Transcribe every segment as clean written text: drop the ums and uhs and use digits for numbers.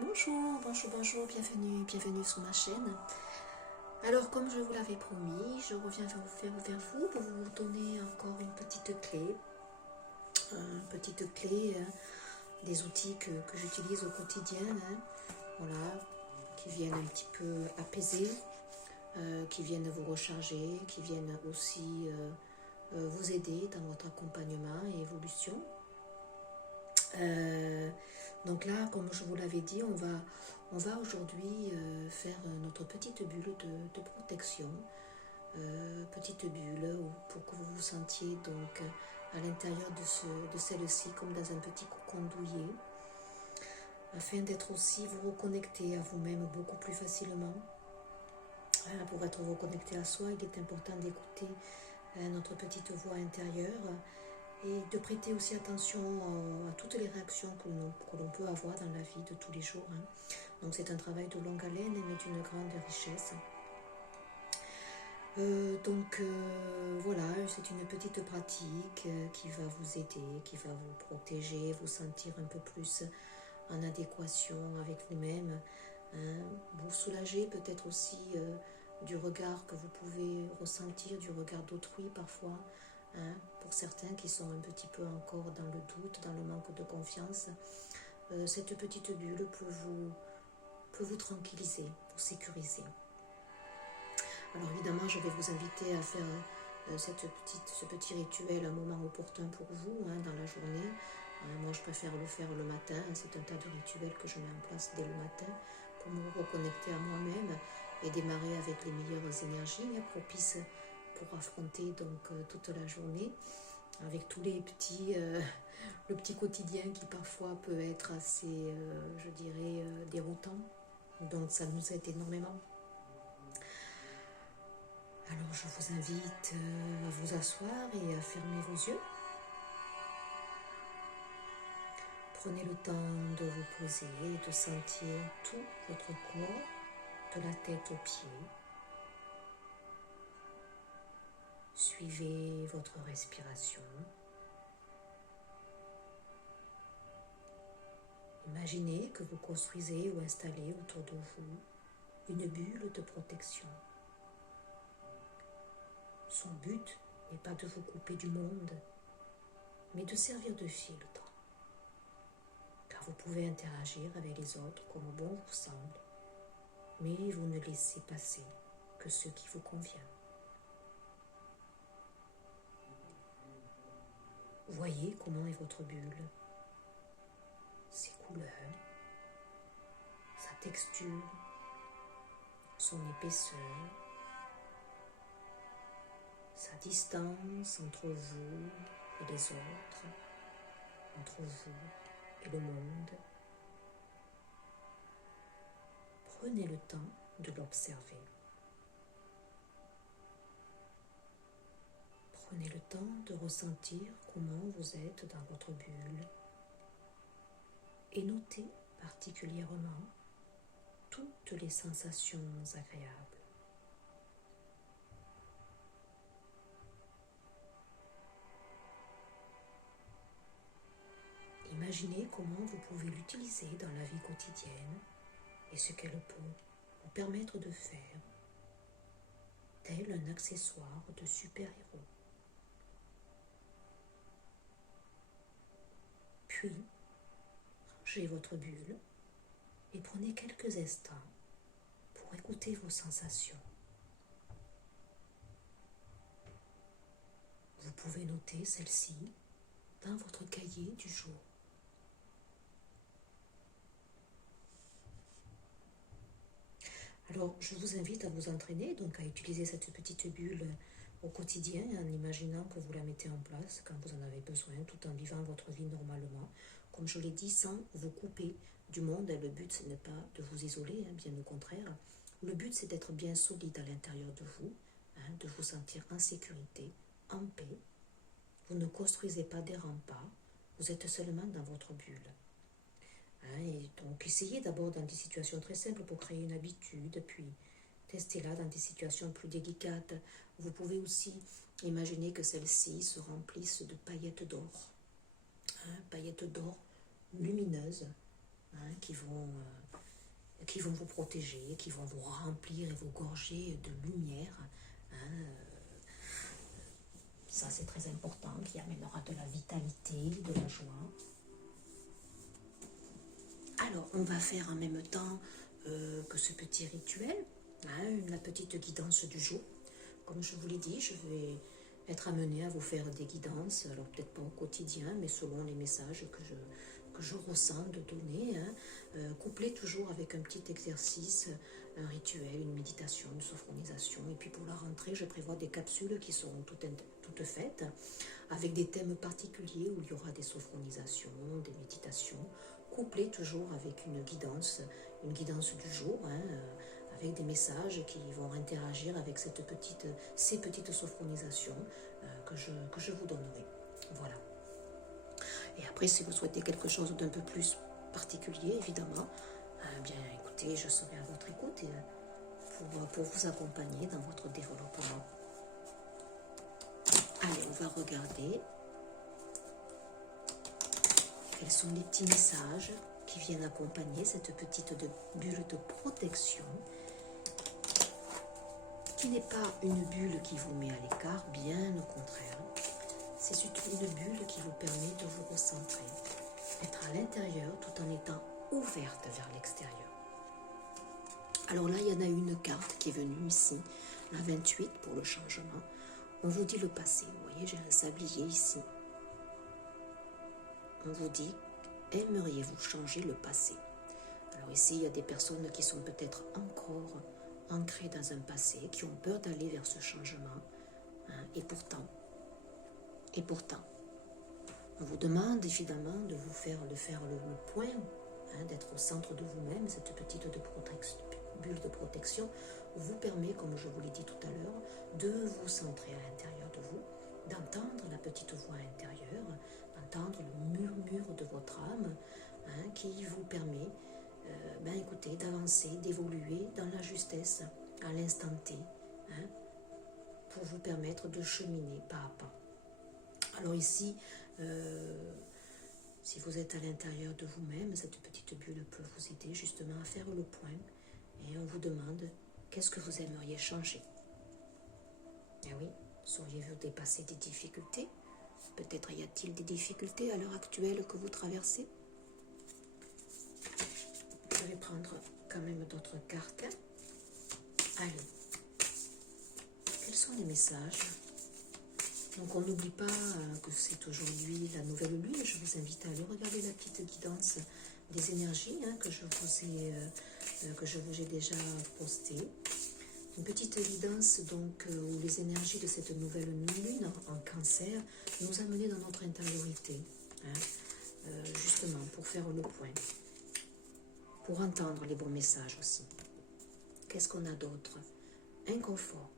Bonjour, bonjour, bonjour, bienvenue, bienvenue sur ma chaîne. Alors comme je vous l'avais promis, je reviens vers vous pour vous donner encore une petite clé. Des outils que j'utilise au quotidien, voilà, qui viennent un petit peu apaiser, qui viennent vous recharger, qui viennent aussi vous aider dans votre accompagnement et évolution. Donc là, comme je vous l'avais dit, on va aujourd'hui faire notre petite bulle de protection, petite bulle pour que vous vous sentiez donc à l'intérieur de celle-ci comme dans un petit cocon douillet, afin d'être aussi vous reconnecter à vous-même beaucoup plus facilement. Pour être reconnecté à soi, il est important d'écouter notre petite voix intérieure et de prêter aussi attention à toutes les réactions que l'on peut avoir dans la vie de tous les jours. Donc c'est un travail de longue haleine mais d'une grande richesse. Voilà, c'est une petite pratique qui va vous aider, qui va vous protéger, vous sentir un peu plus en adéquation avec vous-même, vous soulager peut-être aussi du regard que vous pouvez ressentir, du regard d'autrui parfois, pour certains qui sont un petit peu encore dans le doute, dans le manque de confiance. Cette petite bulle peut vous tranquilliser, vous sécuriser. Alors évidemment, je vais vous inviter à faire ce petit rituel un moment opportun pour vous dans la journée. Moi, je préfère le faire le matin. C'est un tas de rituels que je mets en place dès le matin pour me reconnecter à moi-même et démarrer avec les meilleures énergies propices pour affronter donc toute la journée avec tous les petits, le petit quotidien qui parfois peut être assez, je dirais, déroutant. Donc ça nous aide énormément. Alors je vous invite à vous asseoir et à fermer vos yeux. Prenez le temps de vous poser et de sentir tout votre corps, de la tête aux pieds. Suivez votre respiration. Imaginez que vous construisez ou installez autour de vous une bulle de protection. Son but n'est pas de vous couper du monde, mais de servir de filtre. Car vous pouvez interagir avec les autres comme bon vous semble, mais vous ne laissez passer que ce qui vous convient. Voyez comment est votre bulle, ses couleurs, sa texture, son épaisseur, sa distance entre vous et les autres, entre vous et le monde. Prenez le temps de l'observer. Prenez le temps de ressentir comment vous êtes dans votre bulle et notez particulièrement toutes les sensations agréables. Imaginez comment vous pouvez l'utiliser dans la vie quotidienne et ce qu'elle peut vous permettre de faire, tel un accessoire de super-héros. Puis, rangez votre bulle et prenez quelques instants pour écouter vos sensations. Vous pouvez noter celles-ci dans votre cahier du jour. Alors, je vous invite à vous entraîner, donc à utiliser cette petite bulle au quotidien en imaginant que vous la mettez en place quand vous en avez besoin, tout en vivant votre vie normalement. Comme je l'ai dit, sans vous couper du monde. Le but, ce n'est pas de vous isoler, bien au contraire. Le but, c'est d'être bien solide à l'intérieur de vous, de vous sentir en sécurité, en paix. Vous ne construisez pas des remparts, vous êtes seulement dans votre bulle. Et donc, essayez d'abord dans des situations très simples pour créer une habitude, puis testez-la dans des situations plus délicates. Vous pouvez aussi imaginer que celles-ci se remplissent de paillettes d'or, paillettes d'or lumineuses, qui vont qui vont vous protéger, qui vont vous remplir et vous gorger de lumière. Hein. Ça, c'est très important, qui amènera de la vitalité, de la joie. Alors, on va faire en même temps que ce petit rituel, hein, la petite guidance du jour. Comme je vous l'ai dit, je vais être amenée à vous faire des guidances, alors peut-être pas au quotidien, mais selon les messages que je ressens de donner, hein, couplé toujours avec un petit exercice, un rituel, une méditation, une sophronisation. Et puis pour la rentrée, je prévois des capsules qui seront toutes faites, avec des thèmes particuliers où il y aura des sophronisations, des méditations, couplées toujours avec une guidance du jour, hein, avec des messages qui vont interagir avec ces petites sophronisations que je vous donnerai. Voilà. Et après, si vous souhaitez quelque chose d'un peu plus particulier, évidemment, bien écoutez, je serai à votre écoute pour vous accompagner dans votre développement. Allez, on va regarder quels sont les petits messages qui viennent accompagner cette petite bulle de protection, qui n'est pas une bulle qui vous met à l'écart, bien au contraire. C'est une bulle qui vous permet de vous recentrer, être à l'intérieur tout en étant ouverte vers l'extérieur. Alors là, il y en a une carte qui est venue ici, la 28 pour le changement. On vous dit le passé. Vous voyez, j'ai un sablier ici. On vous dit, aimeriez-vous changer le passé? Alors ici, il y a des personnes qui sont peut-être encore ancrées dans un passé, qui ont peur d'aller vers ce changement. Hein, et pourtant, on vous demande évidemment de faire le point, hein, d'être au centre de vous-même. Cette petite bulle de protection vous permet, comme je vous l'ai dit tout à l'heure, de vous centrer à l'intérieur de vous, d'entendre la petite voix intérieure, d'entendre le murmure de votre âme, hein, qui vous permet écoutez, d'avancer, d'évoluer dans la justesse, à l'instant T, hein, pour vous permettre de cheminer pas à pas. Alors ici, si vous êtes à l'intérieur de vous-même, cette petite bulle peut vous aider justement à faire le point, et on vous demande qu'est-ce que vous aimeriez changer. Eh oui, sauriez-vous dépasser des difficultés? Peut-être y a-t-il des difficultés à l'heure actuelle que vous traversez? Je vais prendre quand même d'autres cartes. Allez, quels sont les messages? Donc on n'oublie pas que c'est aujourd'hui la nouvelle lune. Je vous invite à aller regarder la petite guidance des énergies, hein, que je vous ai déjà postée. Une petite guidance donc où les énergies de cette nouvelle lune en cancer nous amenaient dans notre intériorité, hein, justement pour faire le point, pour entendre les bons messages aussi. Qu'est-ce qu'on a d'autre? Inconfort.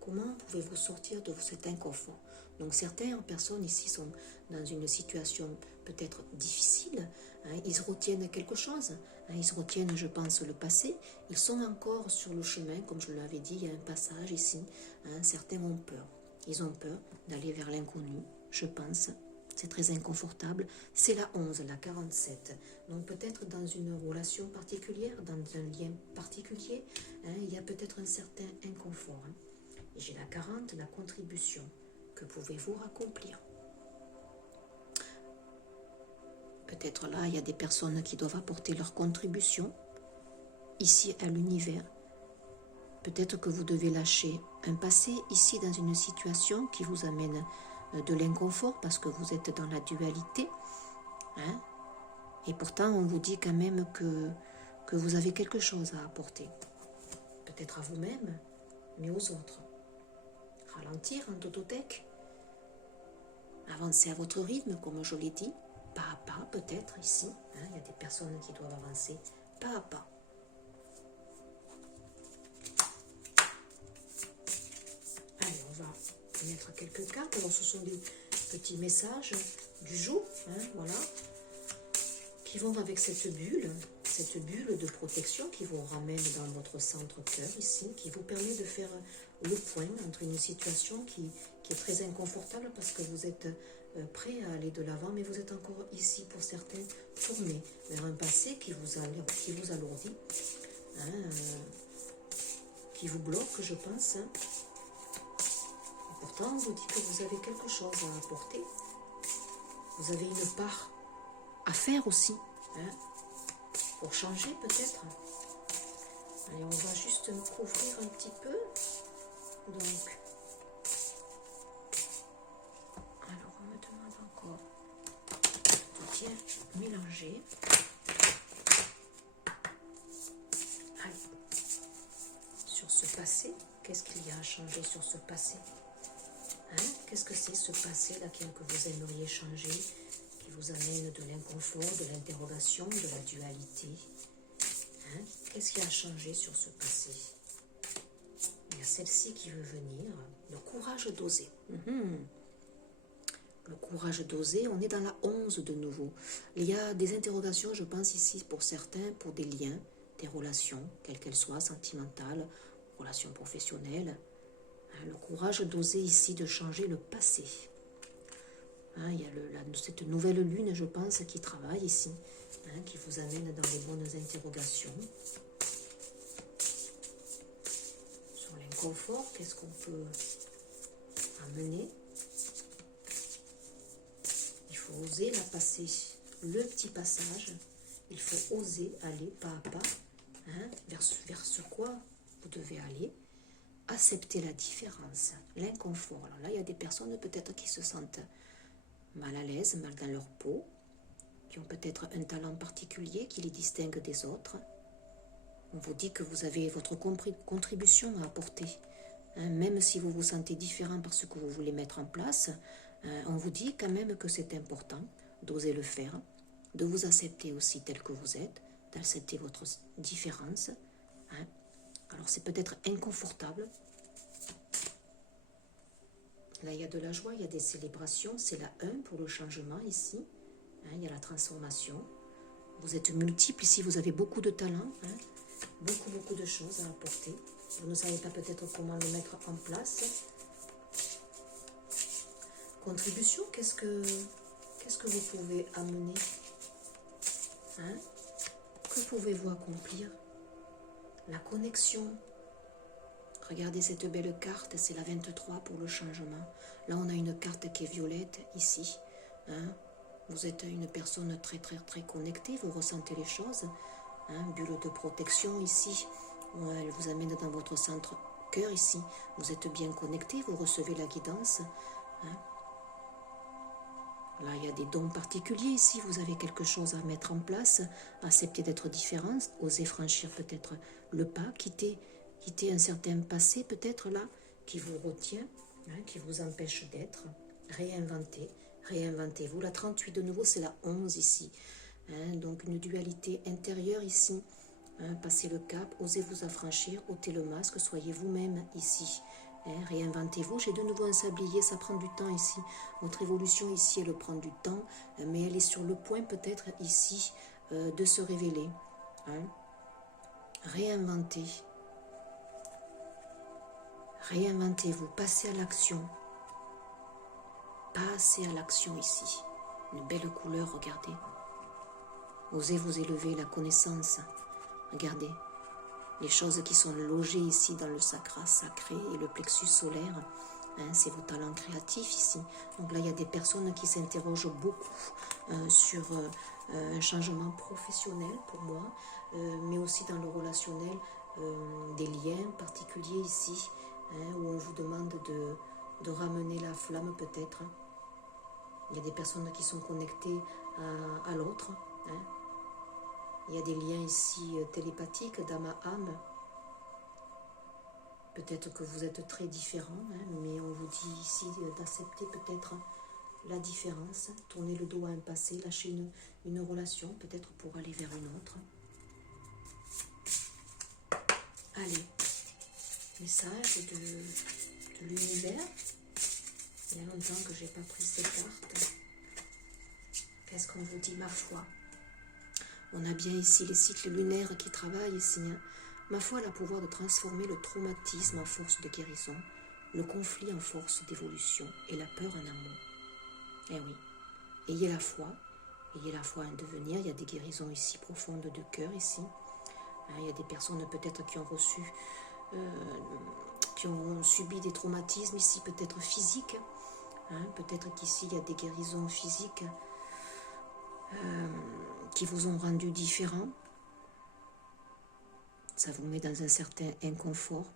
Comment pouvez-vous sortir de cet inconfort? Donc certaines personnes ici sont dans une situation peut-être difficile, hein, ils retiennent quelque chose, hein, ils retiennent, je pense, le passé, ils sont encore sur le chemin, comme je l'avais dit, il y a un passage ici, hein, certains ont peur, ils ont peur d'aller vers l'inconnu, je pense, c'est très inconfortable, c'est la 11, la 47, donc peut-être dans une relation particulière, dans un lien particulier, hein, il y a peut-être un certain inconfort, hein. Et j'ai la 40, la contribution. Que pouvez-vous accomplir? Peut-être là, il y a des personnes qui doivent apporter leur contribution ici à l'univers. Peut-être que vous devez lâcher un passé ici dans une situation qui vous amène de l'inconfort parce que vous êtes dans la dualité, hein? Et pourtant, on vous dit quand même que vous avez quelque chose à apporter. Peut-être à vous-même, mais aux autres. Ralentir en totothèque, avancer à votre rythme, comme je l'ai dit, pas à pas peut-être ici, hein, il y a des personnes qui doivent avancer pas à pas. Allez, on va mettre quelques cartes. Alors ce sont des petits messages du jour, hein, voilà, qui vont avec cette bulle de protection qui vous ramène dans votre centre cœur ici, qui vous permet de faire le point entre une situation qui est très inconfortable parce que vous êtes prêt à aller de l'avant, mais vous êtes encore ici pour certains tournés vers un passé qui vous alourdit, hein, qui vous bloque, je pense. Hein. Pourtant, on vous dit que vous avez quelque chose à apporter. Vous avez une part à faire aussi, hein, pour changer peut-être. Allez, on va juste couvrir un petit peu. Donc, alors on me demande encore de bien mélanger. Allez, sur ce passé, qu'est-ce qu'il y a à changer sur ce passé? Hein? Qu'est-ce que c'est ce passé-là que vous aimeriez changer, qui vous amène de l'inconfort, de l'interrogation, de la dualité? Hein? Qu'est-ce qui a changé sur ce passé? Il y a celle-ci qui veut venir, le courage d'oser. Le courage d'oser, on est dans la 11 de nouveau. Il y a des interrogations, je pense ici, pour certains, pour des liens, des relations, quelles qu'elles soient, sentimentales, relations professionnelles. Le courage d'oser ici, de changer le passé. Hein, il y a cette nouvelle lune, je pense, qui travaille ici, hein, qui vous amène dans les bonnes interrogations. Sur l'inconfort, qu'est-ce qu'on peut amener? Il faut oser la passer, le petit passage. Il faut oser aller pas à pas, hein, vers ce quoi vous devez aller. Accepter la différence, l'inconfort. Alors là, il y a des personnes peut-être qui se sentent mal à l'aise, mal dans leur peau, qui ont peut-être un talent particulier qui les distingue des autres. On vous dit que vous avez votre contribution à apporter. Hein, même si vous vous sentez différent par ce que vous voulez mettre en place, on vous dit quand même que c'est important d'oser le faire, de vous accepter aussi tel que vous êtes, d'accepter votre différence. Hein. Alors c'est peut-être inconfortable. Là il y a de la joie, il y a des célébrations. C'est la 1 pour le changement ici. Hein, il y a la transformation. Vous êtes multiples ici, vous avez beaucoup de talents. Hein, beaucoup de choses à apporter. Vous ne savez pas peut-être comment le mettre en place. Contribution, qu'est-ce que vous pouvez amener? Hein? Que pouvez-vous accomplir? La connexion. Regardez cette belle carte, c'est la 23 pour le changement. Là, on a une carte qui est violette, ici. Hein? Vous êtes une personne très connectée, vous ressentez les choses. Hein? Bulle de protection ici. Elle vous amène dans votre centre cœur ici. Vous êtes bien connecté, vous recevez la guidance. Hein? Là, il y a des dons particuliers ici. Vous avez quelque chose à mettre en place. Accepter d'être différent. Oser franchir peut-être le pas. Quitter un certain passé peut-être là. Qui vous retient. Hein, qui vous empêche d'être. Réinventer. Réinventez-vous. La 38 de nouveau, c'est la 11 ici. Hein, donc une dualité intérieure ici. Hein, passez le cap. Osez vous affranchir. ôtez le masque. Soyez vous-même ici. Hein, réinventez-vous. J'ai de nouveau un sablier, ça prend du temps ici. Votre évolution ici, elle prend du temps, mais elle est sur le point peut-être ici de se révéler. Hein. Réinventez. Réinventez-vous, passez à l'action. Passez à l'action ici. Une belle couleur, regardez. Osez vous élever, la connaissance. Regardez. Les choses qui sont logées ici dans le sacra sacré et le plexus solaire, hein, c'est vos talents créatifs ici. Donc là, il y a des personnes qui s'interrogent beaucoup sur un changement professionnel pour moi, mais aussi dans le relationnel, des liens particuliers ici, hein, où on vous demande de ramener la flamme peut-être. Il y a des personnes qui sont connectées à l'autre, hein. Il y a des liens ici télépathiques d'âme à âme. Peut-être que vous êtes très différents, hein, mais on vous dit ici d'accepter peut-être la différence. Tourner le dos à un passé, lâcher une relation, peut-être pour aller vers une autre. Allez, message de l'univers. Il y a longtemps que je n'ai pas pris ces cartes. Qu'est-ce qu'on vous dit, ma foi? On a bien ici les cycles lunaires qui travaillent ici. Hein. Ma foi a le pouvoir de transformer le traumatisme en force de guérison, le conflit en force d'évolution et la peur en amour. Eh oui, ayez la foi en devenir. Il y a des guérisons ici profondes de cœur ici. Il y a des personnes peut-être qui ont reçu, qui ont subi des traumatismes ici, peut-être physiques. Peut-être qu'ici, il y a des guérisons physiques qui vous ont rendu différents. Ça vous met dans un certain inconfort.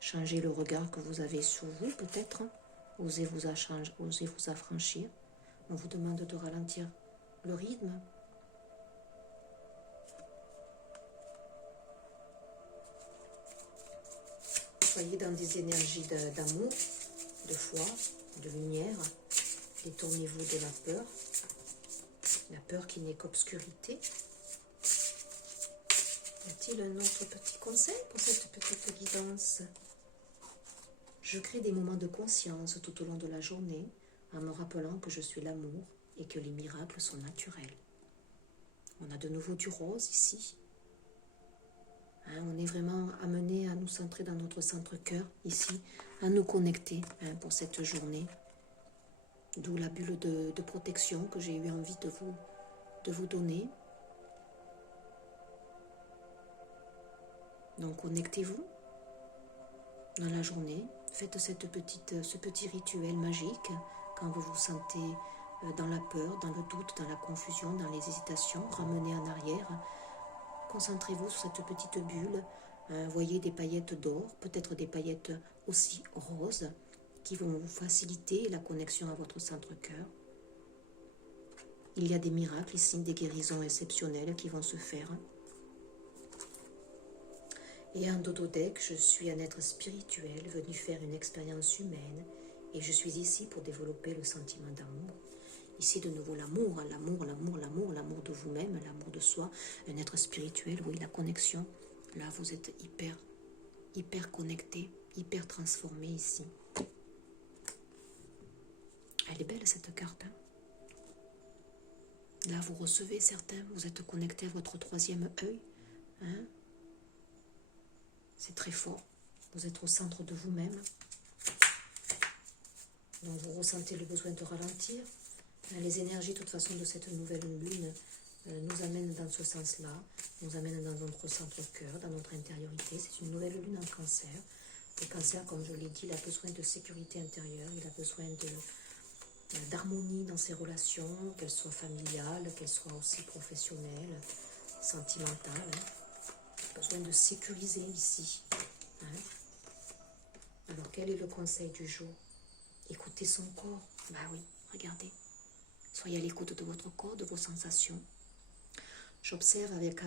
Changez le regard que vous avez sur vous, peut-être. Osez vous affranchir. On vous demande de ralentir le rythme. Soyez dans des énergies d'amour, de foi, de lumière. Détournez-vous de la peur qui n'est qu'obscurité. Y a-t-il un autre petit conseil pour cette petite guidance? Je crée des moments de conscience tout au long de la journée en me rappelant que je suis l'amour et que les miracles sont naturels. On a de nouveau du rose ici. On est vraiment amené à nous centrer dans notre centre-cœur ici, à nous connecter pour cette journée. D'où la bulle de protection que j'ai eu envie de vous donner. Donc connectez-vous dans la journée. Faites ce petit rituel magique quand vous vous sentez dans la peur, dans le doute, dans la confusion, dans les hésitations. Ramenez en arrière. Concentrez-vous sur cette petite bulle. Voyez des paillettes d'or, peut-être des paillettes aussi roses, qui vont vous faciliter la connexion à votre centre-cœur. Il y a des miracles ici, des guérisons exceptionnelles qui vont se faire. Et en Dododek, je suis un être spirituel venu faire une expérience humaine et je suis ici pour développer le sentiment d'amour. Ici de nouveau l'amour, l'amour de vous-même, l'amour de soi, un être spirituel, oui, la connexion. Là, vous êtes hyper connecté, hyper transformé ici. Elle est belle cette carte. Là, vous recevez certains, vous êtes connecté à votre troisième œil. C'est très fort. Vous êtes au centre de vous-même. Donc, vous ressentez le besoin de ralentir. Les énergies, de toute façon, de cette nouvelle lune nous amènent dans ce sens-là, nous amènent dans notre centre-cœur, dans notre intériorité. C'est une nouvelle lune en cancer. Le cancer, comme je l'ai dit, il a besoin de sécurité intérieure, il a besoin d'harmonie dans ses relations, qu'elles soient familiales, qu'elles soient aussi professionnelles, sentimentales. Il a besoin de sécuriser ici. Alors, quel est le conseil du jour? Écoutez son corps. Bah oui, regardez. Soyez à l'écoute de votre corps, de vos sensations. J'observe avec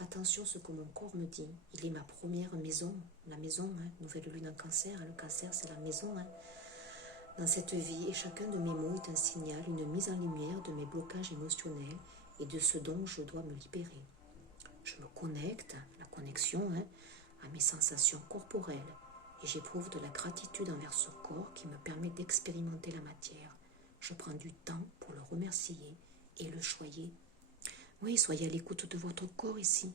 attention ce que mon corps me dit. Il est ma première maison, la maison, nouvelle lune en cancer. Le cancer, c'est la maison dans cette vie. Et chacun de mes mots est un signal, une mise en lumière de mes blocages émotionnels et de ce dont je dois me libérer. Je me connecte, la connexion, à mes sensations corporelles. Et j'éprouve de la gratitude envers ce corps qui me permet d'expérimenter la matière. Je prends du temps pour le remercier et le choyer. Oui, soyez à l'écoute de votre corps ici.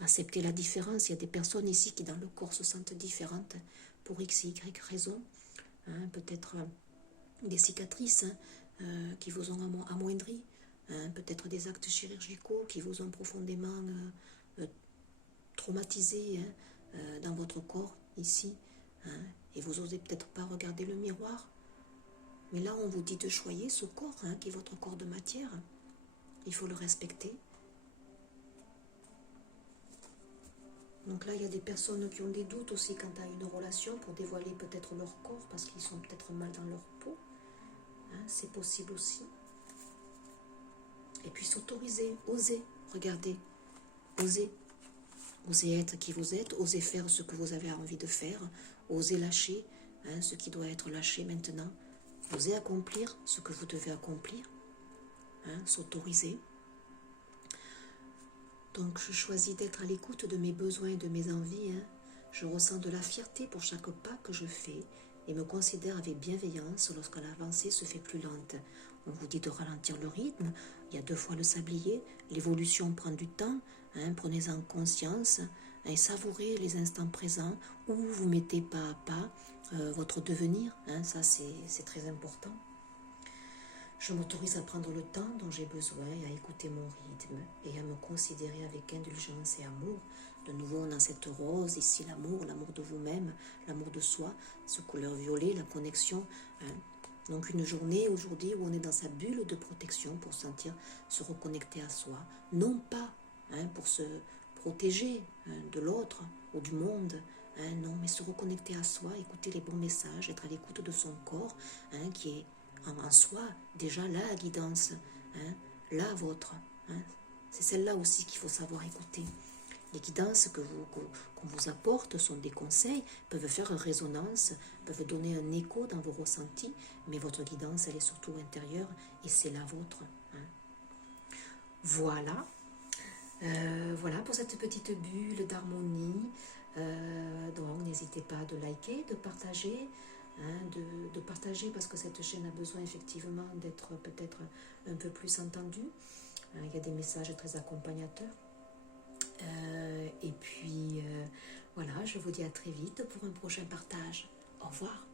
Acceptez la différence. Il y a des personnes ici qui dans le corps se sentent différentes pour x, y raison. Peut-être des cicatrices qui vous ont amoindri. Peut-être des actes chirurgicaux qui vous ont profondément traumatisé dans votre corps ici. Et vous n'osez peut-être pas regarder le miroir. Mais là, on vous dit de choyer ce corps, qui est votre corps de matière. Il faut le respecter. Donc là, il y a des personnes qui ont des doutes aussi quant à une relation pour dévoiler peut-être leur corps parce qu'ils sont peut-être mal dans leur peau. C'est possible aussi. Et puis s'autoriser, oser, regardez, oser. Osez être qui vous êtes, osez faire ce que vous avez envie de faire, osez lâcher ce qui doit être lâché maintenant. Osez accomplir ce que vous devez accomplir, s'autoriser. Donc je choisis d'être à l'écoute de mes besoins et de mes envies. Je ressens de la fierté pour chaque pas que je fais et me considère avec bienveillance lorsque l'avancée se fait plus lente. On vous dit de ralentir le rythme, il y a 2 fois le sablier, l'évolution prend du temps, prenez-en conscience et savourez les instants présents où vous mettez pas à pas votre devenir, ça c'est très important. Je m'autorise à prendre le temps dont j'ai besoin et à écouter mon rythme et à me considérer avec indulgence et amour. De nouveau, on a cette rose ici, l'amour de vous-même, l'amour de soi, ce couleur violet, la connexion. Hein. Donc une journée aujourd'hui où on est dans sa bulle de protection pour sentir se reconnecter à soi. Non pas pour se protéger de l'autre ou du monde. Non, mais se reconnecter à soi, écouter les bons messages, être à l'écoute de son corps qui est en soi déjà la guidance, la vôtre. C'est celle-là aussi qu'il faut savoir écouter. Les guidances qu'on vous apporte sont des conseils, peuvent faire résonance, peuvent donner un écho dans vos ressentis, mais votre guidance, elle est surtout intérieure et c'est la vôtre. Voilà. Voilà pour cette petite bulle d'harmonie. Donc n'hésitez pas de liker, de partager, de partager parce que cette chaîne a besoin effectivement d'être peut-être un peu plus entendue. Il y a des messages très accompagnateurs. Et puis voilà, je vous dis à très vite pour un prochain partage. Au revoir.